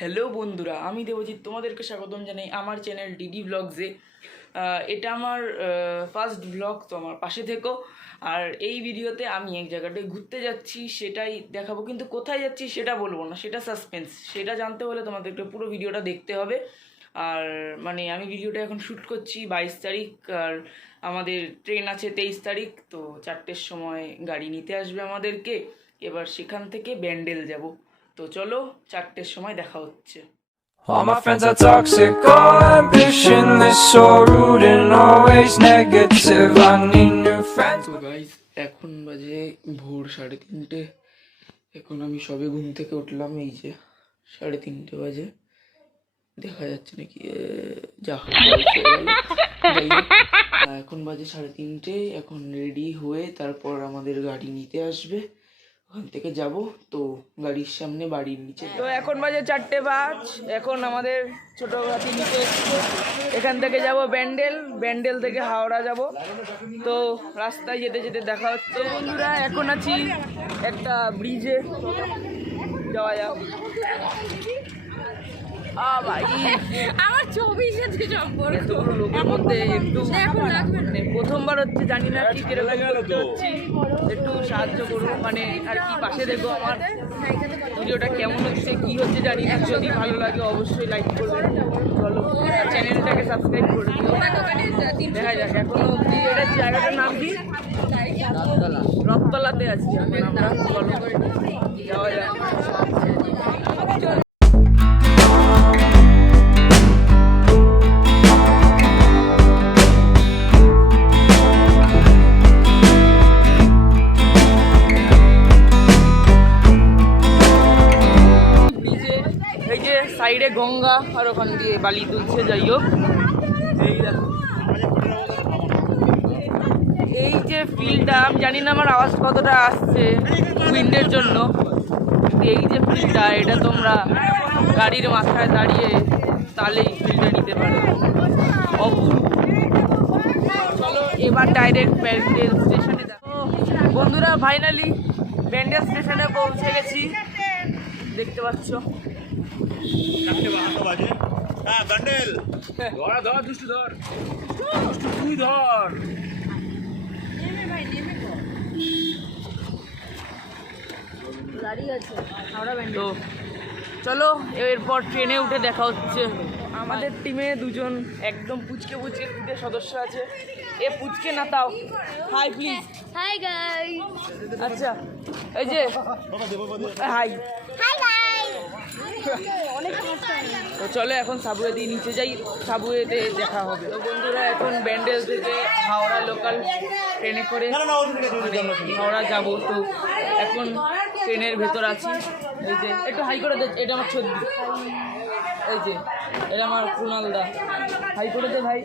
Hello বন্ধুরা, আমি দেবজিৎ তোমাদেরকে স্বাগতম জানাই আমার চ্যানেল ডিডি ব্লগসে। এটা আমার ফার্স্ট ব্লগ, তো আমার পাশে থেকো। আর এই ভিডিওতে আমি এক জায়গাটায় ঘুরতে যাচ্ছি, সেটাই দেখাবো, কিন্তু কোথায় যাচ্ছি সেটা বলবো না, সেটা সাসপেন্স। সেটা জানতে হলে তোমাদেরকে পুরো ভিডিওটা দেখতে হবে। আর মানে আমি ভিডিওটা এখন শ্যুট করছি 22 তারিখ, আর আমাদের ট্রেন আছে 23 তারিখ। তো 4টের সময় গাড়ি নিতে আসবে আমাদেরকে, এবার সেখান থেকে ব্যান্ডেল যাব। তো চলো, 4টের সময় দেখা হচ্ছে। All my friends are toxic, all ambitionless, so rude and always negative. I need new friends. তো গাইস, এখন বাজে ভোর 3:30। এখন আমি সবে ঘুম থেকে উঠলাম, এই যে 3:30 বাজে, দেখা যাচ্ছে নাকি? যা এখন বাজে 3:30। এখন রেডি হয়ে তারপর আমাদের গাড়ি নিতে আসবে, ওখান থেকে যাব। তো গাড়ির সামনে বাড়ির নিচে। তো এখন বাজে 4টে বাজ। এখন আমাদের ছোট গাড়ি নিতে এসছে, এখান থেকে যাব ব্যান্ডেল, ব্যান্ডেল থেকে হাওড়া যাব। তো রাস্তায় যেতে যেতে দেখা হচ্ছে। বন্ধুরা, এখন আছি একটা ব্রিজে, যাওয়া যাক। ভাই, আমার ছবির সাথে সম্পর্ক এতগুলো লোকের মধ্যে একটু মানে প্রথমবার হচ্ছে, জানি না ঠিক এরকম করতে হচ্ছে, একটু সাহায্য করুন, মানে আর কি পাশে দেখো। আমার ভিডিওটা কেমন হচ্ছে কি হচ্ছে জানি না, যদি ভালো লাগে অবশ্যই লাইক করবেন, চলো চ্যানেলটাকে সাবস্ক্রাইব করে দিও। দেখা যাক। এখনো অব্দি এটা জায়গাটার নাম কি? রথতলাতে আছি এখন আমরা। চলো যাওয়া যাক। সাইডে গঙ্গা, আর ওখান দিয়ে বালি তুলছে। যাই হোক, এই দেখো, এই যে ফিল্ডটা, আমি জানি না আমার আওয়াজ কতটা আসছে উইন্ডের জন্য, এই যে ফিল্ডটা, এটা তোমরা গাড়ির মাথায় দাঁড়িয়ে তাহলেই ফিল্ডটা নিতে পারো। অপূর্ব। চলো এবার ডাইরেক্ট ব্যান্ডেল স্টেশনে দেখো। বন্ধুরা, ফাইনালি ব্যান্ডেল স্টেশনে পৌঁছে গেছি, দেখতে পাচ্ছ। তো চলো এরপর ট্রেনে উঠে দেখা হচ্ছে। আমাদের টিমে দুজন একদম পুচকে পুচকে দুটো সদস্য আছে। এ পুচকে না, তাও হাই প্লিজ। Hi guys. আচ্ছা, এই যে হাই হাই গাইস। তো চলো এখন সাবওয়ে দিয়ে নিচে যাই, সাবওয়েতে দেখা হবে। তো বন্ধুরা, এখন ব্যান্ডেল থেকে হাওড়া লোকাল ট্রেনে করে মানে হাওড়া যাব। তো এখন ট্রেনের ভেতর আছি। এই যে একটু হাই করে দে, এটা আমার ছবি। এই যে এটা আমার কুণালদা, হাই করে দে ভাই।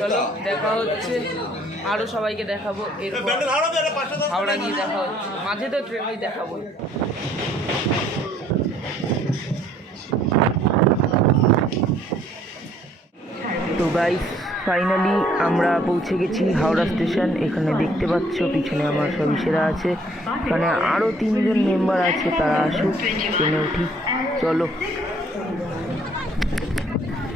চলো দেখা হচ্ছে, আরও সবাইকে দেখাবো। এরপর হাওড়া গিয়ে দেখা হচ্ছে, মাঝে তো ট্রেনেই দেখাবো। তো গাইস, ফাইনালি আমরা পৌঁছে গেছি হাওড়া স্টেশন। এখানে দেখতে পাচ্ছ পিছনে আমার সবিশেরা আছে, এখানে আরও 3জন মেম্বার আছে, তারা আসুক, ট্রেনে উঠি। চলো।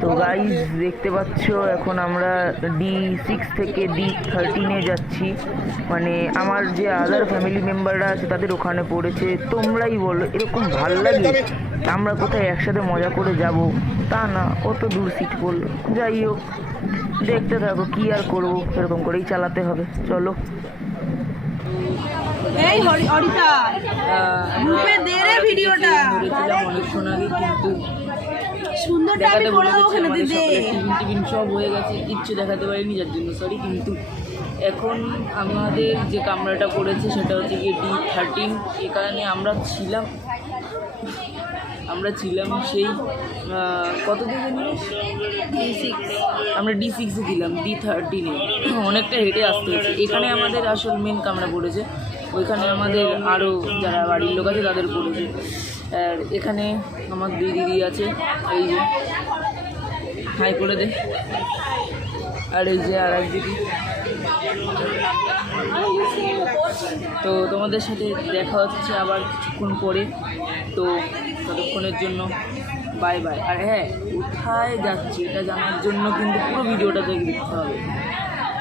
তো গাইস, দেখতে পাচ্ছ এখন আমরা D6 থেকে D13-এ যাচ্ছি। মানে আমার যে আদার ফ্যামিলি মেম্বাররা আছে তাদের ওখানে পড়েছে। তোমরাই বলো, এরকম ভাল লাগে? আমরা কোথায় একসাথে মজা করে যাব, তা না, কত দূর সিট পড়লো। যাই হোক, দেখতে থাকো, কি আর করবো, এরকম করেই চালাতে হবে। চলো। এই অরিতা গ্রুপে দে রে ভিডিওটা অনেকক্ষণ আগে, কিন্তু সুন্দরটা আমি করে দেবো ওখানে দিদি। টিফিন সব হয়ে গেছে, কিচ্ছু দেখাতে পারিনি, যার জন্য সরি। কিন্তু এখন আমাদের যে কামরাটা পড়েছে সেটা হচ্ছে গিয়ে D13। এ কারণে আমরা ছিলাম সেই কত দিকে নিয়ে D6, আমরা D6-এ ছিলাম, D13-এ অনেকটা হেঁটে আসতে হয়েছে। এখানে আমাদের আসল মেন কামরা পড়েছে, ওইখানে আমাদের আরও যারা বাড়ির লোক আছে তাদের পড়েছে। আর এখানে আমার 2 দিদি আছে, এই যে হাই করে দে। আর এই যে আর এক দিদি। তো তোমাদের সাথে দেখা হচ্ছে আবার কিছুক্ষণ পরে। তো ততক্ষণের জন্য বাই বাই। আর হ্যাঁ, কোথায় যাচ্ছি এটা জানার জন্য কিন্তু পুরো ভিডিওটা দেখতে হবে।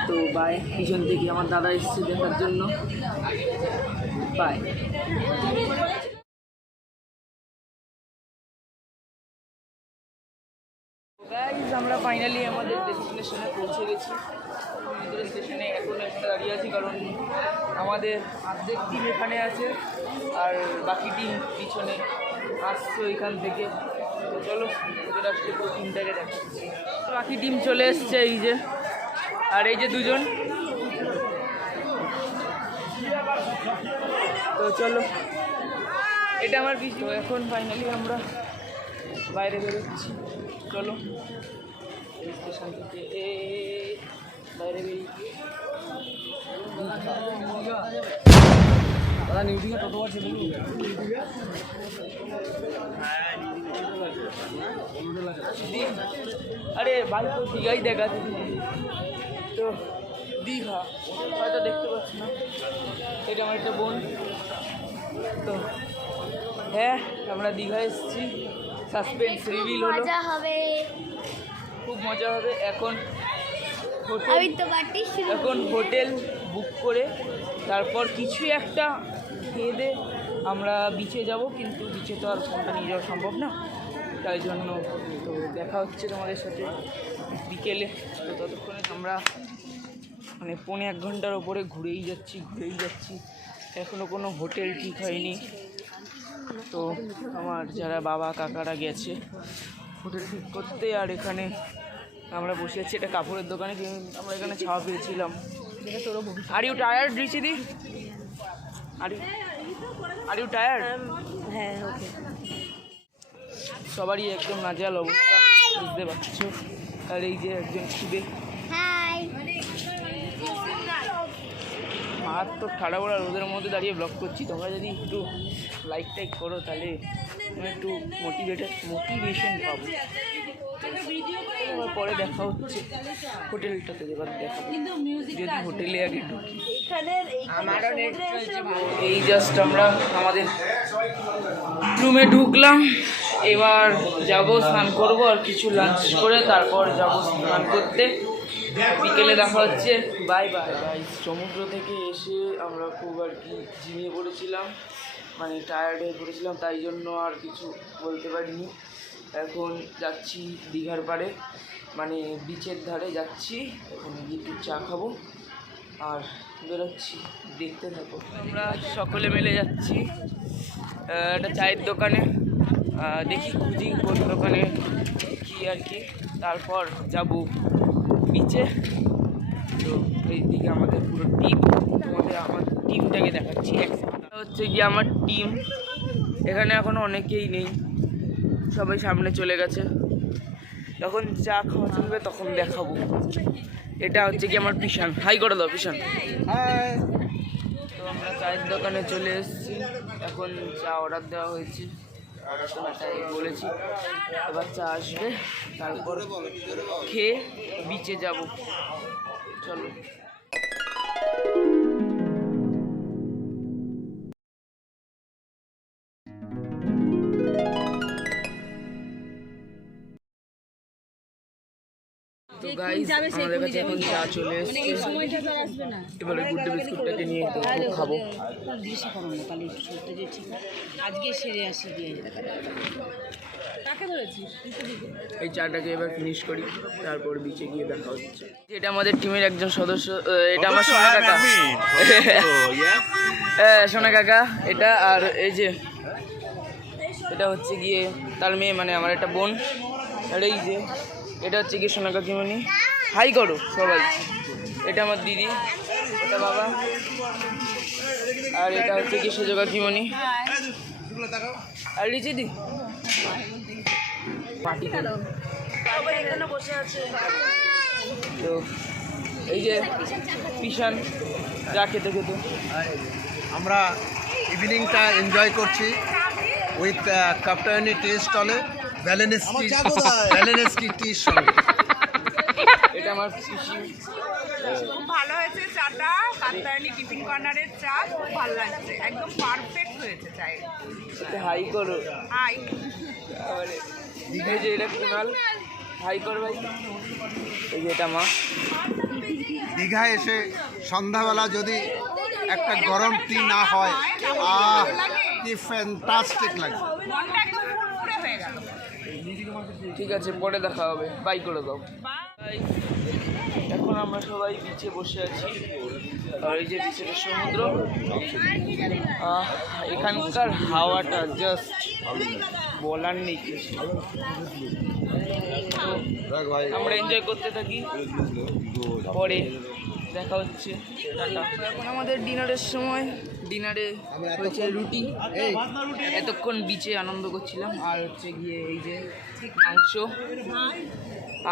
তো বাই। পিছন থেকে আমার দাদা এসছে দেখার জন্য। বাই। গাইজ, আমরা ফাইনালি আমাদের ডেস্টিনেশনে পৌঁছে গেছি। আমাদের স্টেশনে এখন এখানে দাঁড়িয়ে আছি কারণ আমাদের অর্ধেক টিম এখানে আছে আর বাকি টিম পিছনে আসছে ওইখান থেকে। তো চলো ওদের আসলে পুরো টিমটাকে দেখাচ্ছি। বাকি টিম চলে এসছে এই যে, আর এই যে দুজন। তো চলো, এটা আমার পিছু। এখন ফাইনালি আমরা বাইরে বেরোচ্ছি। চলো স্টেশন থেকে বাইরে বেরিয়ে দাদা নিউ দিঘা টোটো আছে আরে ভাই, তো দীঘাই দেখাচ্ছে। তো দীঘা হয়তো দেখতে পাচ্ছি না, এটা আমার একটা বোন। তো হ্যাঁ, আমরা দীঘা এসেছি। সাসপেন্স রিভিল হলো, মজা হবে। খুব মজা হবে। এখন আমি তো পার্টি শুরু। এখন হোটেল বুক করে তারপর কিছু একটা খেয়ে দে আমরা বিচে যাব, কিন্তু বিচে তো আর ফোনটা নিয়ে যাওয়া সম্ভব না, তাই জন্য তো দেখা হচ্ছে তোমাদের সাথে বিকেলে। তো ততক্ষণে আমরা মানে 1.5 ঘন্টার ওপরে ঘুরেই যাচ্ছি। এখনও কোনো হোটেল ঠিক হয়নি। তো আমার যারা বাবা কাকারা গেছে হোটেল ঠিক করতে, আর এখানে আমরা বসে আছি একটা কাপড়ের দোকানে। আমরা এখানে ছাওয়া পেয়েছিলাম। Are you tired রিচিদি? Are you tired? হ্যাঁ, ওকে। সবারই একদম নাজেহাল অবস্থা, বুঝতে পারছো। আর এই যে একজন খিদে, হাই। মারাত্মক ঠাড়া পড়া রোদের মধ্যে দাঁড়িয়ে ব্লগ করছি। তোমরা যদি একটু লাইক টাইক করো তাহলে আমি একটু মোটিভেশন পাবো। এবার পরে দেখা হচ্ছে হোটেলটাতে, এবার দেখাবো যদি হোটেলে আগে ঢুকি। এই জাস্ট আমরা আমাদের রুমে ঢুকলাম। এবার যাব স্নান করব আর কিছু লাঞ্চ করে তারপর যাব স্নান করতে। বিকেলে দেখা হচ্ছে। Bye bye bye. সমুদ্র থেকে এসে আমরা খুব আর কি ঝিমিয়ে পড়েছিলাম, মানে টায়ার্ড হয়ে পড়েছিলাম, তাই জন্য আর কিছু বলতে পারিনি। এখন যাচ্ছি দীঘার পাড়ে, মানে বিচের ধারে যাচ্ছি। এখন গিয়ে একটু চা খাবো আর বেরোচ্ছি, দেখতে থাকো। আমরা সকলে মিলে যাচ্ছি একটা চায়ের দোকানে। দেখি খুঁজি কোন দোকানে কি আর কি, তারপর যাব বিচে। তো এইদিকে আমাদের পুরো টিম, আমার টিমটাকে দেখাচ্ছি। হচ্ছে কি আমার টিম, এখানে এখনও অনেকেই নেই, সবাই সামনে চলে গেছে। যখন চা খাওয়া চলবে তখন দেখাবো। এটা হচ্ছে কি আমার পিছান। হাই করে দাও পিছান। তো আমরা চায়ের দোকানে চলে এসেছি। এখন চা অর্ডার দেওয়া হয়েছে, তাই বলেছি এবার চা আসবে, তারপর খেয়ে বিচে যাব। চলো। তো গাইস, আমাদের কাছে এখন চা চলে এসেছে। এবারে গুড্ডে বিস্কুটটাকে নিয়ে একটু খাবো। আজকে সেরে আসি দিয়ে কাকে বলেছিস? এই চাটাকে এবার ফিনিশ করি, তারপর বিচে গিয়ে দেখা হচ্ছে। এটা আমাদের টিমের একজন সদস্য, এটা আমার সোনা কাকা। হ্যাঁ সোনা কাকা এটা। আর এই যে এটা হচ্ছে গিয়ে তার মেয়ে, মানে আমার একটা বোন। আর এই যে এটা হচ্ছে গিয়ে সোনা কাকিমণি। হাই করো সবাই। এটা আমার দিদি, এটা বাবা। আর এটা হচ্ছে গিয়ে সেজো কাকিমণি। আর রিচি দি পার্টি করো। এখানে বসে আছে। তো এই যে পিছান যা খেতে খেতে আমরা ইভিনিংটা এনজয় করছি উইথ কাপ্টায়নি টি স্টলে ভ্যালেনস্কি টির সঙ্গে। এটা আমার পিসি। খুব ভালো হয়েছে চাটা। কাতারানি টিফিন কর্নারের চা খুব ভালো লাগছে, একদম পারফেক্ট হয়েছে চায়ের। হাই করো। হাই। এই যে এটা কুনাল, হাই কর ভাই। এই যে এটা মা। দীঘায় এসে সন্ধ্যাবেলা যদি একটা গরম টি না হয়, কি ফ্যান্টাস্টিক লাগে। মনটা একদম ফুরফুরে হয়ে গেল। ঠিক আছে, পরে দেখা হবে, বাই করে দাও। বাই। এখন আমরা সবাই বিচে বসে আছি, আর এই যে বিচের সমুদ্র। এখানকার হাওয়াটা জাস্ট বলার নেই কিছু। তো আমরা এনজয় করতে থাকি, পরে দেখা হচ্ছে, টাটা। এখন আমাদের ডিনারের সময়, ডিনারে হয়েছে রুটি। এতক্ষণ বিচে আনন্দ করছিলাম, আর হচ্ছে গিয়ে এই যে মাংস,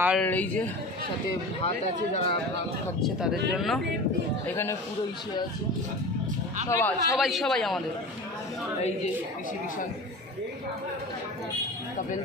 আর এই যে সাথে ভাত আছে, যারা ভাত খাচ্ছে তাদের জন্য। এখানে পুরো ইসে আছে, সবাই সবাই সবাই আমাদের। এই যে পিসি বিশাল কাপেল।